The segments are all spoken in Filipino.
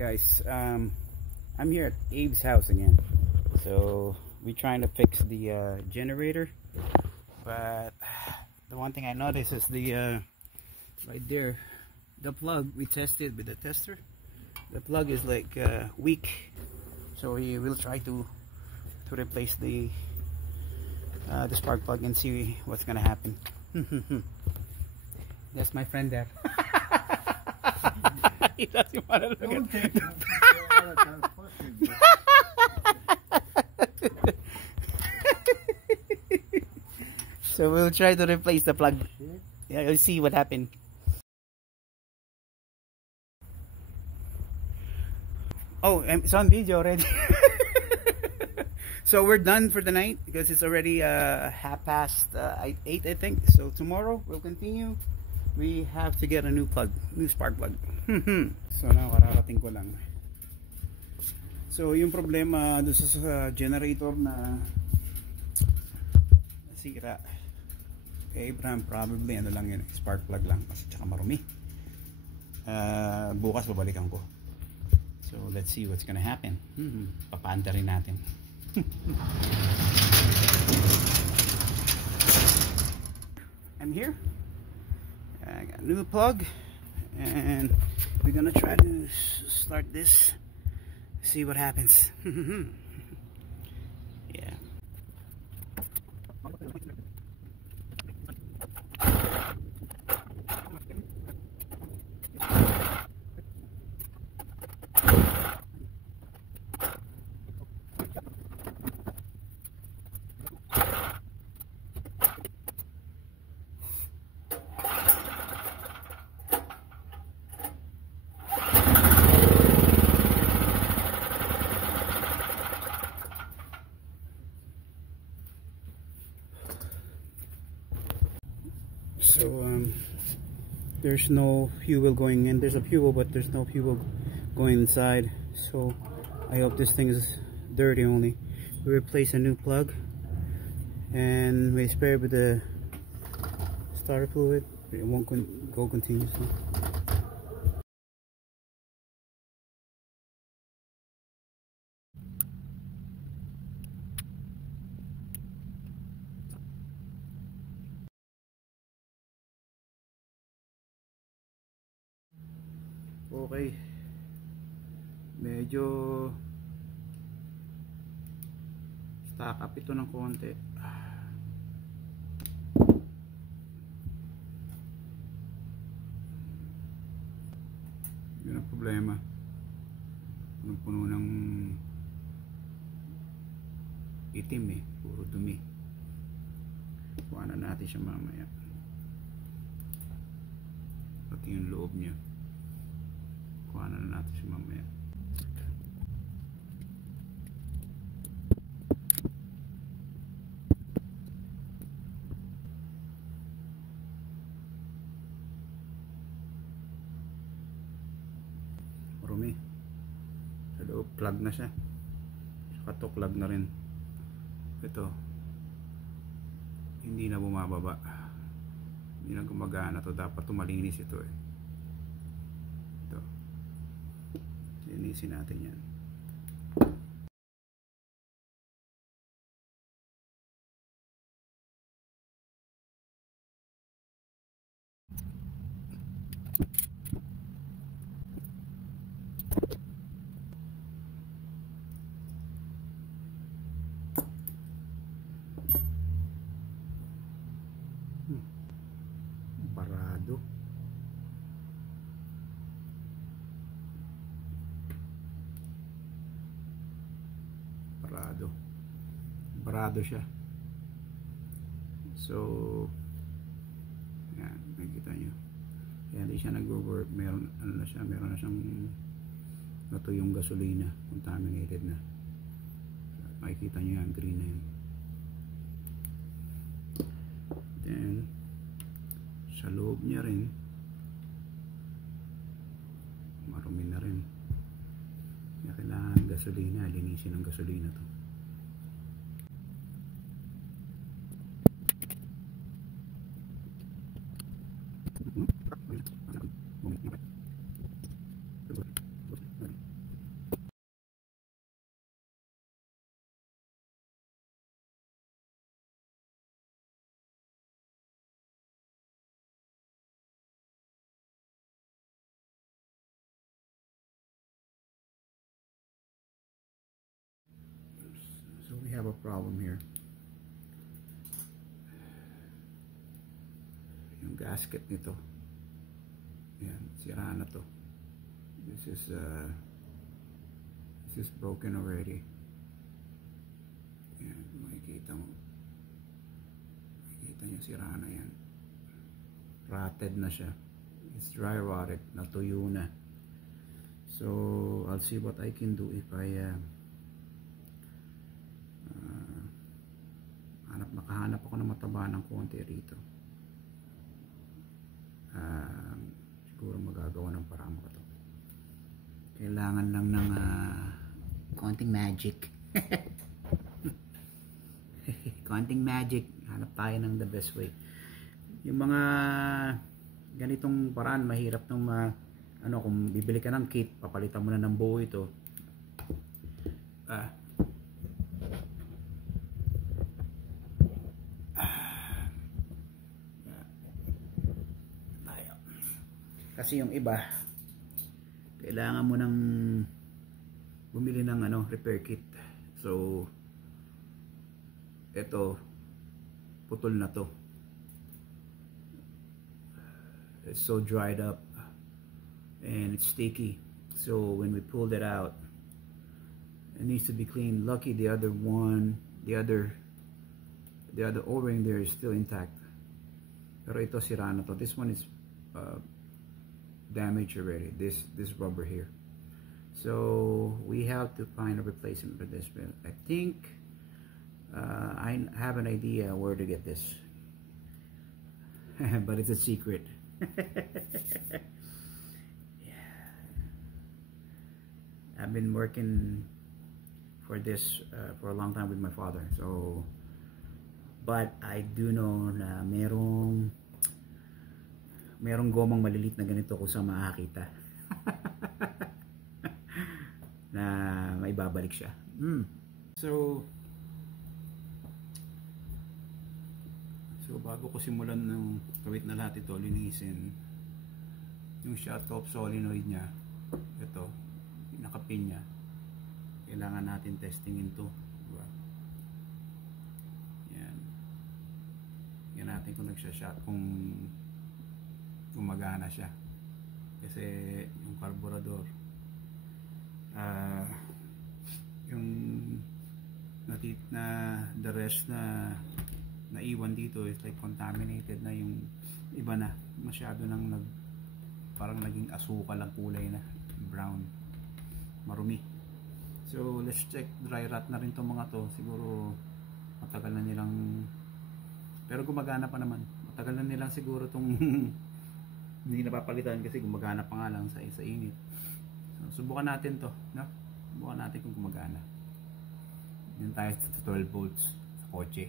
Guys, I'm here at Abe's house again. So we're trying to fix the generator, but the one thing I noticed is the right there, the plug. We tested with the tester. The plug is like weak, so we will try to replace the spark plug and see what's gonna happen. That's my friend there. He doesn't want to look at it. So we'll try to replace the plug. Yeah, we'll see what happened. Oh, it's on video already. So we're done for the night because it's already 8:30, I think. So tomorrow we'll continue. We have to get a new plug, new spark plug. So now kararating ko lang. So yung problema doon sa generator na nasira, Abraham, probably ano lang yun, spark plug lang kasi tsaka marumi. Bukas babalikan ko. So let's see what's gonna happen. Papaanda rin natin. I'm here. I got a new plug and we're gonna try to start this, see what happens. Yeah. So there's no fuel going in. There's a fuel, but there's no fuel going inside. So I hope this thing is dirty only. We replace a new plug and we spare it with the starter fluid. It won't go continuously. Okay, medyo stack up ito ng konti. Yun ang problema, punong-puno ng itim puro dumi. Kuhanan natin siya mamaya, pati yung loob niya. Kuhanan natin siya mamaya. Marumi sa loob, plug na siya, saka to plug na rin. Ito hindi na bumababa, hindi na gumagana to. Dapat tumalinis ito ito. Linisin natin yan. Barado. Barado siya. So yan, nakikita nyo, kaya hindi siya nag-work. Meron na siyang natuyong gasolina, contaminated na. Makikita nyo yan, green na yun. Then sa loob niya rin marumi na rin, kaya kailangan gasolina, linisin ng gasolina to. a problem here. Yung gasket nito, yan, sira na to. This is broken already. Yan, makikita nyo, sira na yan. Rotted na siya. It's dry rotted, natuyo na. So I'll see what I can do if I makahanap ako ng mataba ng konti rito. Siguro magagawa ng paraan ko to. Kailangan lang ng konting magic. Konting magic. Hanap tayo ng the best way. Yung mga ganitong paraan, mahirap nung kung bibili ka ng kit, papalitan mo na ng buo ito. Kasi yung iba, kailangan mo nang bumili ng repair kit. So ito, putol na to. It's so dried up and it's sticky, so when we pulled it out, it needs to be cleaned. Lucky the other O-ring there is still intact, pero ito sira na to. This one is damaged already, this rubber here. So we have to find a replacement for this. But I think I have an idea where to get this. But it's a secret. Yeah. I've been working for this for a long time with my father. So, but I do know na merong gomang malilit na ganito kung saan makakita. Na may babalik siya. So bago ko simulan ng kawit na lahat ito, linisin yung shutoff solenoid niya. Ito, nakapin niya. Kailangan natin testingin to, diba? Yan natin kung nagsha-shot, kung gumagana siya. Kasi yung carburetor, yung the rest na naiwan dito is like contaminated na. Yung iba na masyado nang parang naging asukal ang kulay na, brown, marumi. So let's check. Dry rot na rin tong mga to. Siguro matagal na nilang, pero gumagana pa naman. Matagal na nilang siguro tong hindi napapalitan kasi gumagana pa nga lang sa init. So subukan natin to, no? Subukan natin kung gumagana. Yan tayo sa 12 volts sa kotse.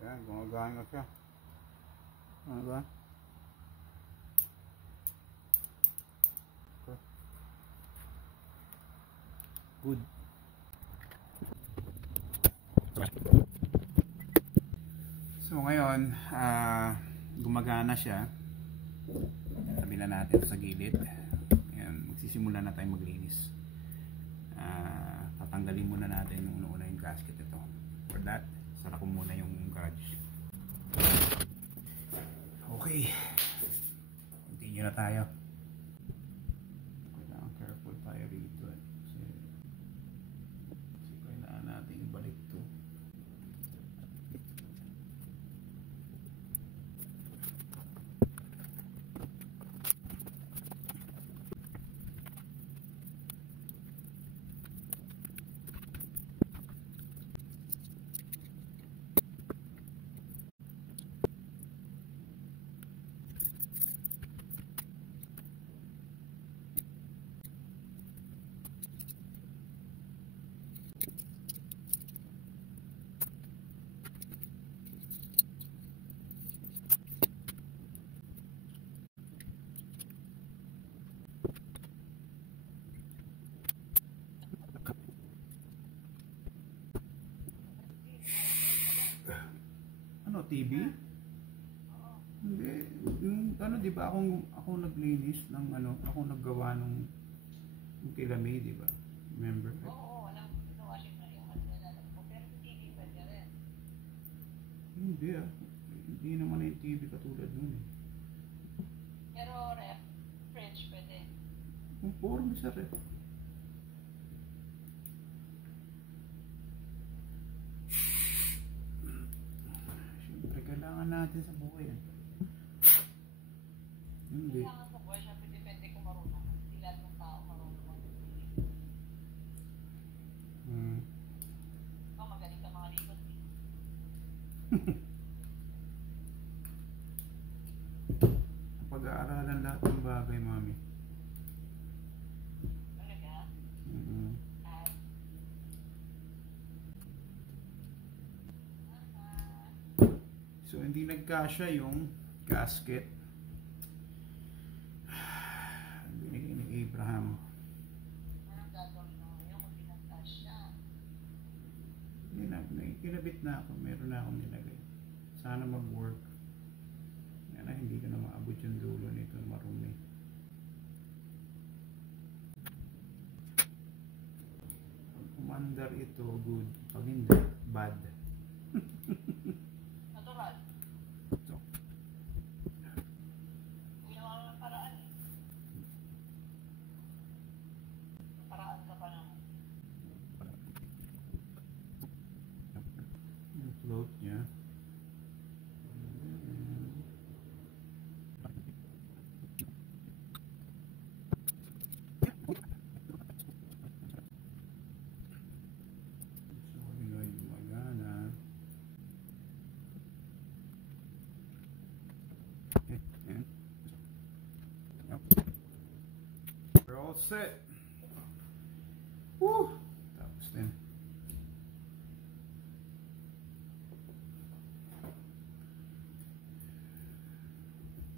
Yan, gumagana siya. Ano ba? Okay. Good. So ngayon, gumagana siya. Tabi na natin sa gilid. Ayan, magsisimula na tayong maglinis. Tatanggalin muna natin yung una yung gasket ito. For that, sara ko muna yung garage. Okay, continue na tayo. Kailangan careful tayo rito kasi kailangan natin ibalik to. TV? Hindi. Yung, ano, di ba ako naglinis ng ano, ako naggawa ng kila May, di ba? Remember? Oo, walang washing na yung ano nila ko. Pero yung TV pwede rin. Hindi ah. Hindi naman yung TV katulad nun eh. Pero ref, fridge pwede. Kung form sa ref. Siyempre, kailangan natin sa buhay yan. Hindi. Kailangan sa buhay, syempre depende kung marunong. Hindi lahat ng tao marunong. Ikaw magaling ka mga likod. Pag-aaralan lahat ng bagay, mami. Talaga? At so, hindi nagkasya yung gasket. Binigay ni Abraham. anong gagawin mo ngayon kung pinagtas siya? Hindi na, kinabit na ako. Meron na akong nilagay. Sana mag-work. Yan na, hindi ko na maabot yung dulo nito. Marumi. Pag umandar ito, good. Pag hindi, bad. Natural. So, Ginawa mo ng paraan eh. Paraan ka pa naman. yung float niya. So, yun ay gumagana. Okay, yan. Yep. We're all set. Woo! Tapos din.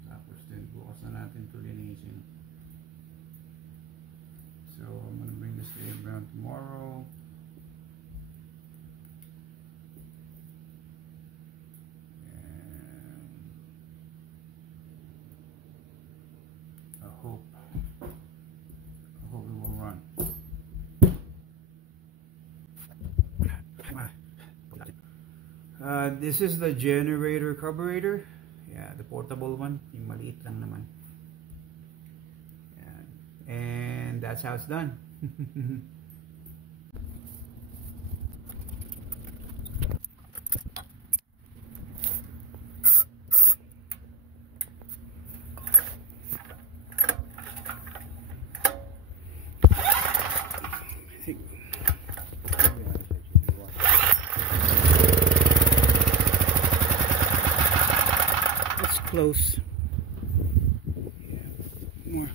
Tapos din, bukas na natin ito linisin. So, I'm gonna bring this to Abraham tomorrow. And I hope it will run. This is the generator carburetor. Yeah, the portable one. Yung maliit lang naman. Yan. And that's how it's done. I think it's close. Yeah, more.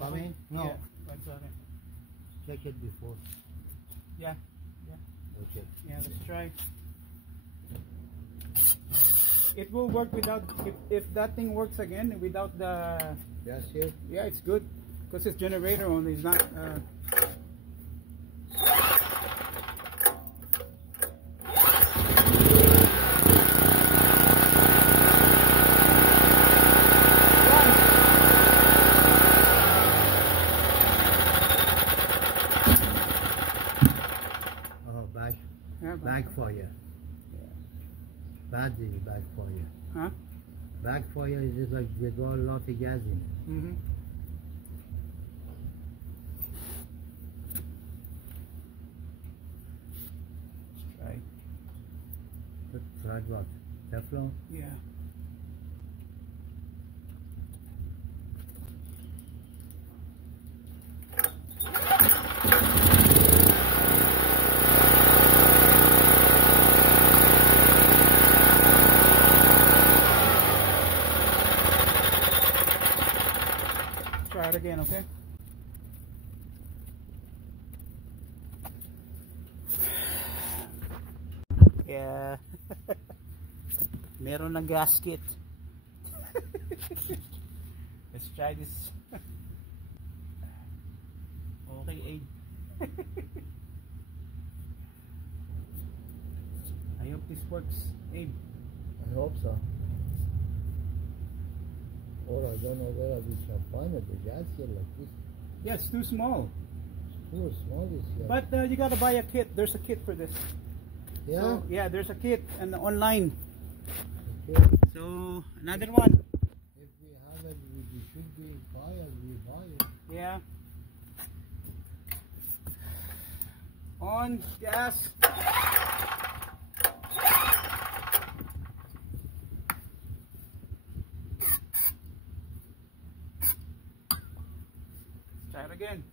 Come in? No. Yeah, that's okay. Check it before. Yeah, Okay. yeah, let's try. It will work without, if that thing works again without the, That's it. yeah, it's good. Because it's generator only, it's not, Oh, yeah, bag for you. Bad is bag for you. huh? Bag for you is just like they got a lot of gas in it. Mm-hmm. Add what? Teflon? Yeah. Try it again, okay? Yeah. Meron ng gasket. Let's try this. Okay, Abe. I hope this works, Abe. I hope so. Or I don't know whether we shall find it. The gas here like this. Yeah, it's too small. Too small this here. But you gotta buy a kit. There's a kit for this. yeah? So, yeah, there's a kit and online. Okay. So another one. If we have it, we should be buy it, we buy it. Yeah. On gas. Try it again.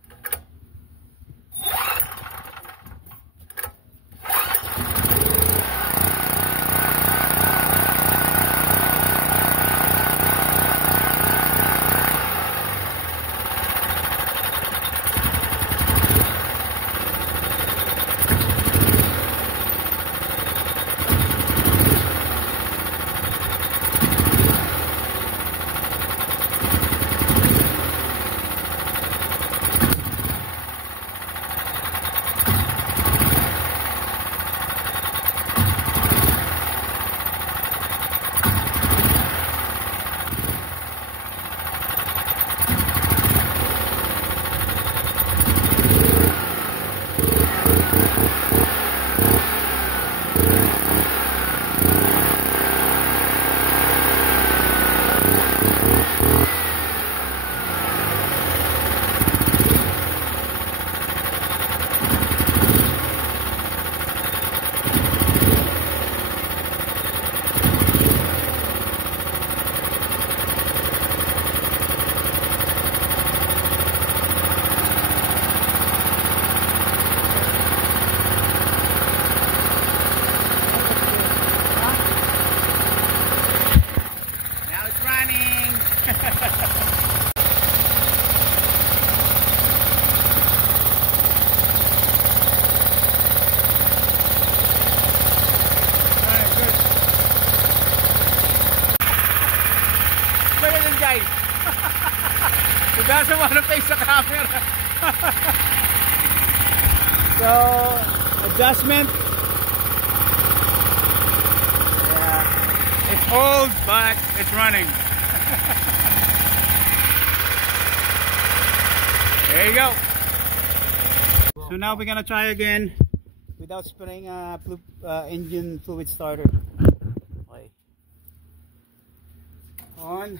Now it's running. Alright, good. Look at this guy. He doesn't want to face the camera. So, adjustment. Yeah. It's old, but it's running. There you go. So now we're gonna try again without spraying engine fluid starter. Okay. On.